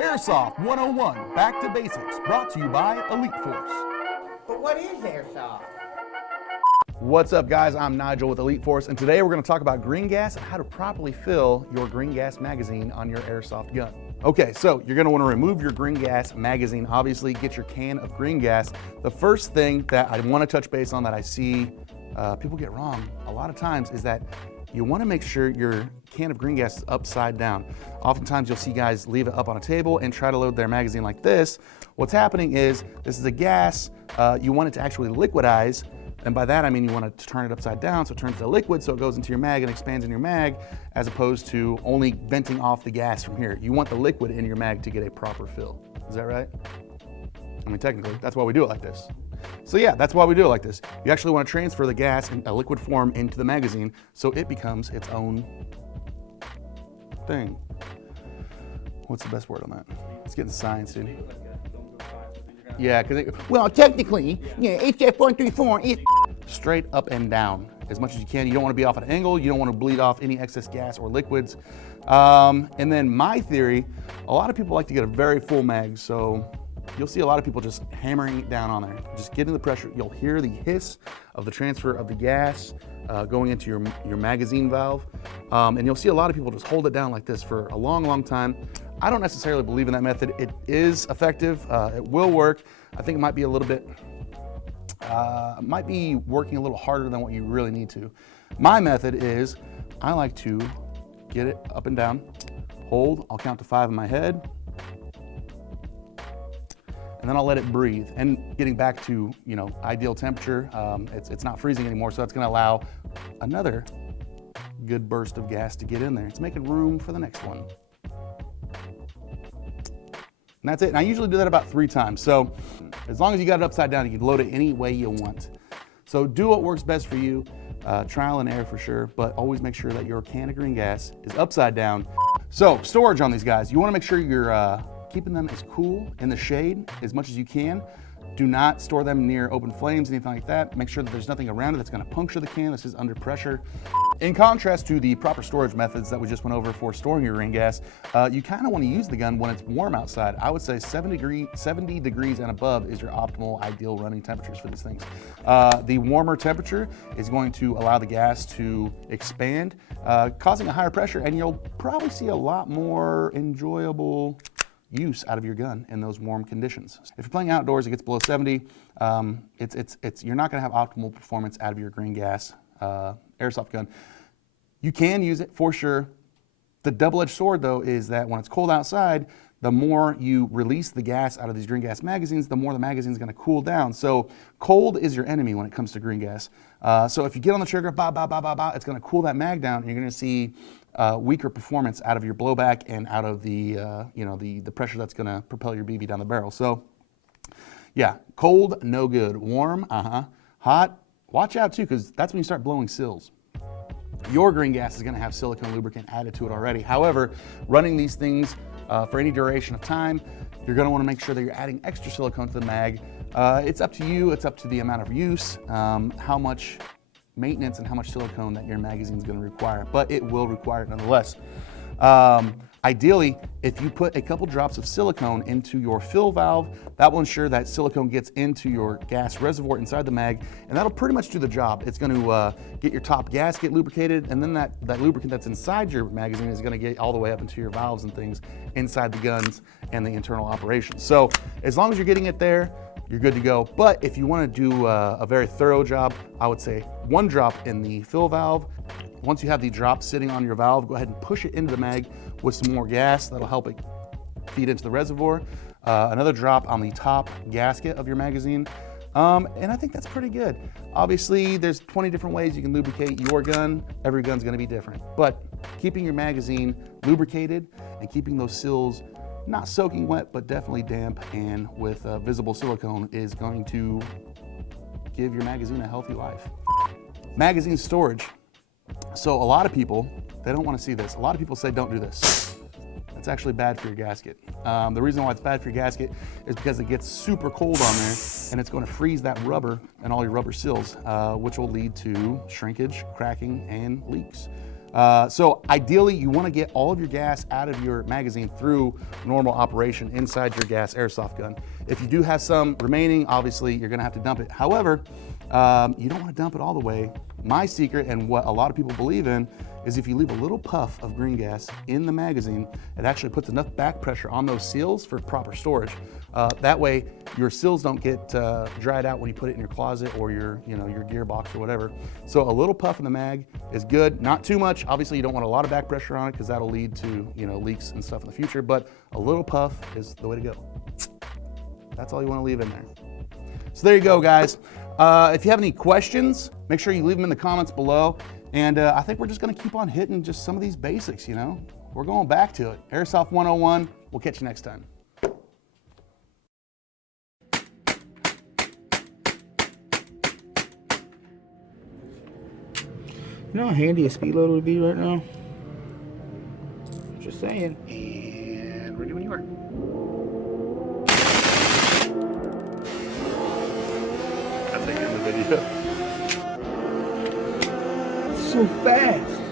Airsoft 101, Back to Basics, brought to you by Elite Force. But what is Airsoft? What's up, guys? I'm Nigel with Elite Force, and today we're going to talk about green gas and how to properly fill your green gas magazine on your airsoft gun. Okay, so you're going to want to remove your green gas magazine. Obviously, get your can of green gas. The first thing that I want to touch base on that I see people get wrong a lot of times is that you want to make sure your can of green gas is upside down. Oftentimes you'll see guys leave it up on a table and try to load their magazine like this. What's happening is this is a gas, you want it to actually liquidize, and by that I mean you want to turn it upside down so it turns to liquid so it goes into your mag and expands in your mag, as opposed to only venting off the gas from here. You want the liquid in your mag to get a proper fill. Is that right? I mean, technically, that's why we do it like this. So yeah, that's why we do it like this. You actually want to transfer the gas in a liquid form into the magazine so it becomes its own thing. What's the best word on that? Let's get into science, dude. Yeah, because well, technically, yeah, HF134 is straight up and down as much as you can. You don't want to be off an angle. You don't want to bleed off any excess gas or liquids. And then my theory, a lot of people like to get a very full mag, so you'll see a lot of people just hammering it down on there. Just getting the pressure. You'll hear the hiss of the transfer of the gas going into your magazine valve. And you'll see a lot of people just hold it down like this for a long, long time. I don't necessarily believe in that method. It is effective. It will work. I think it might be a little bit, might be working a little harder than what you really need to. My method is I like to get it up and down, hold, I'll count to 5 in my head, and then I'll let it breathe. And getting back to, ideal temperature, it's not freezing anymore, so that's gonna allow another good burst of gas to get in there. It's making room for the next one. And that's it. And I usually do that about 3 times. So as long as you got it upside down, you can load it any way you want. So do what works best for you. Trial and error for sure, but always make sure that your can of green gas is upside down. So storage on these guys, you wanna make sure you're keeping them as cool in the shade as much as you can. Do not store them near open flames, anything like that. Make sure that there's nothing around it that's gonna puncture the can. This is under pressure. In contrast to the proper storage methods that we just went over for storing your green gas, you kinda wanna use the gun when it's warm outside. I would say 70 degrees and above is your optimal ideal running temperatures for these things. The warmer temperature is going to allow the gas to expand, causing a higher pressure, and you'll probably see a lot more enjoyable use out of your gun in those warm conditions. If you're playing outdoors, it gets below 70. You're not going to have optimal performance out of your green gas airsoft gun. You can use it for sure. The double-edged sword, though, is that when it's cold outside, the more you release the gas out of these green gas magazines, the more the magazine is going to cool down. So cold is your enemy when it comes to green gas. So if you get on the trigger, it's going to cool that mag down, and you're going to see weaker performance out of your blowback and out of the the pressure that's going to propel your BB down the barrel. So yeah, cold, no good. Warm, hot, watch out too, because that's when you start blowing sills. Your green gas is going to have silicone lubricant added to it already. However, running these things for any duration of time, you're going to want to make sure that you're adding extra silicone to the mag. It's up to you. It's up to the amount of use, how much maintenance and how much silicone that your magazine is going to require, but it will require it nonetheless. Ideally, if you put a couple drops of silicone into your fill valve, that will ensure that silicone gets into your gas reservoir inside the mag, and that'll pretty much do the job. It's going to get your top gasket lubricated, and then that lubricant that's inside your magazine is going to get all the way up into your valves and things inside the guns and the internal operations. So as long as you're getting it there, you're good to go. But if you want to do a very thorough job, I would say 1 drop in the fill valve. Once you have the drop sitting on your valve, go ahead and push it into the mag with some more gas. That'll help it feed into the reservoir. Another drop on the top gasket of your magazine. And I think that's pretty good. Obviously, there's 20 different ways you can lubricate your gun. Every gun's gonna be different. But keeping your magazine lubricated and keeping those sills not soaking wet, but definitely damp and with visible silicone is going to give your magazine a healthy life. Magazine storage. So a lot of people, they don't want to see this. A lot of people say don't do this. That's actually bad for your gasket. The reason why it's bad for your gasket is because it gets super cold on there and it's going to freeze that rubber and all your rubber seals, which will lead to shrinkage, cracking, and leaks. So ideally, you want to get all of your gas out of your magazine through normal operation inside your gas airsoft gun. If you do have some remaining, obviously you're going to have to dump it. However, you don't want to dump it all the way. My secret, and what a lot of people believe in, is if you leave a little puff of green gas in the magazine, it actually puts enough back pressure on those seals for proper storage. That way, your seals don't get dried out when you put it in your closet or your gearbox or whatever. So a little puff in the mag is good. Not too much. Obviously, you don't want a lot of back pressure on it because that'll lead to leaks and stuff in the future. But a little puff is the way to go. That's all you want to leave in there. So there you go, guys. If you have any questions, make sure you leave them in the comments below. And I think we're just going to keep on hitting just some of these basics. We're going back to it. Airsoft 101. We'll catch you next time. You know how handy a speed loader would be right now? Just saying. And ready when you are. That's how you get in the video. So fast.